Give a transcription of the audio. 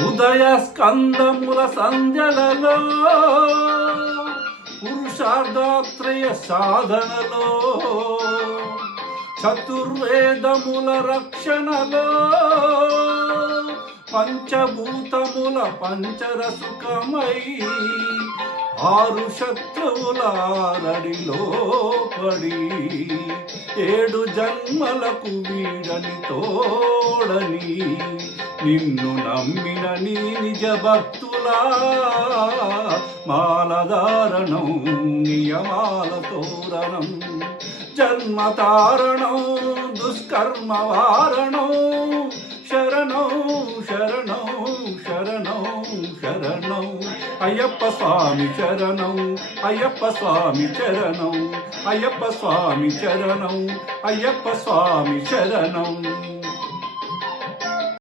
ఉదయ స్కందముల సంధ్యలలో పురుషార్థాత్రయ సాధనలో చతుర్వేదముల రక్షణలో పంచభూతముల పంచరసుకమై ఆరు శత్రువులారడిలో పడి ఏడు జన్మలకు వీడని తోడని నిన్ను నమ్మిన నీ నిజ భక్తులా మాలధారణం నియమాల తోరణం జన్మతారణం దుష్కర్మ వారణం శరణం శరణం అయ్యప్ప స్వామి చరణం. అయ్యప్ప స్వామి చరణం. అయ్యప్ప స్వామి చరణం. అయ్యప్ప స్వామి చరణం.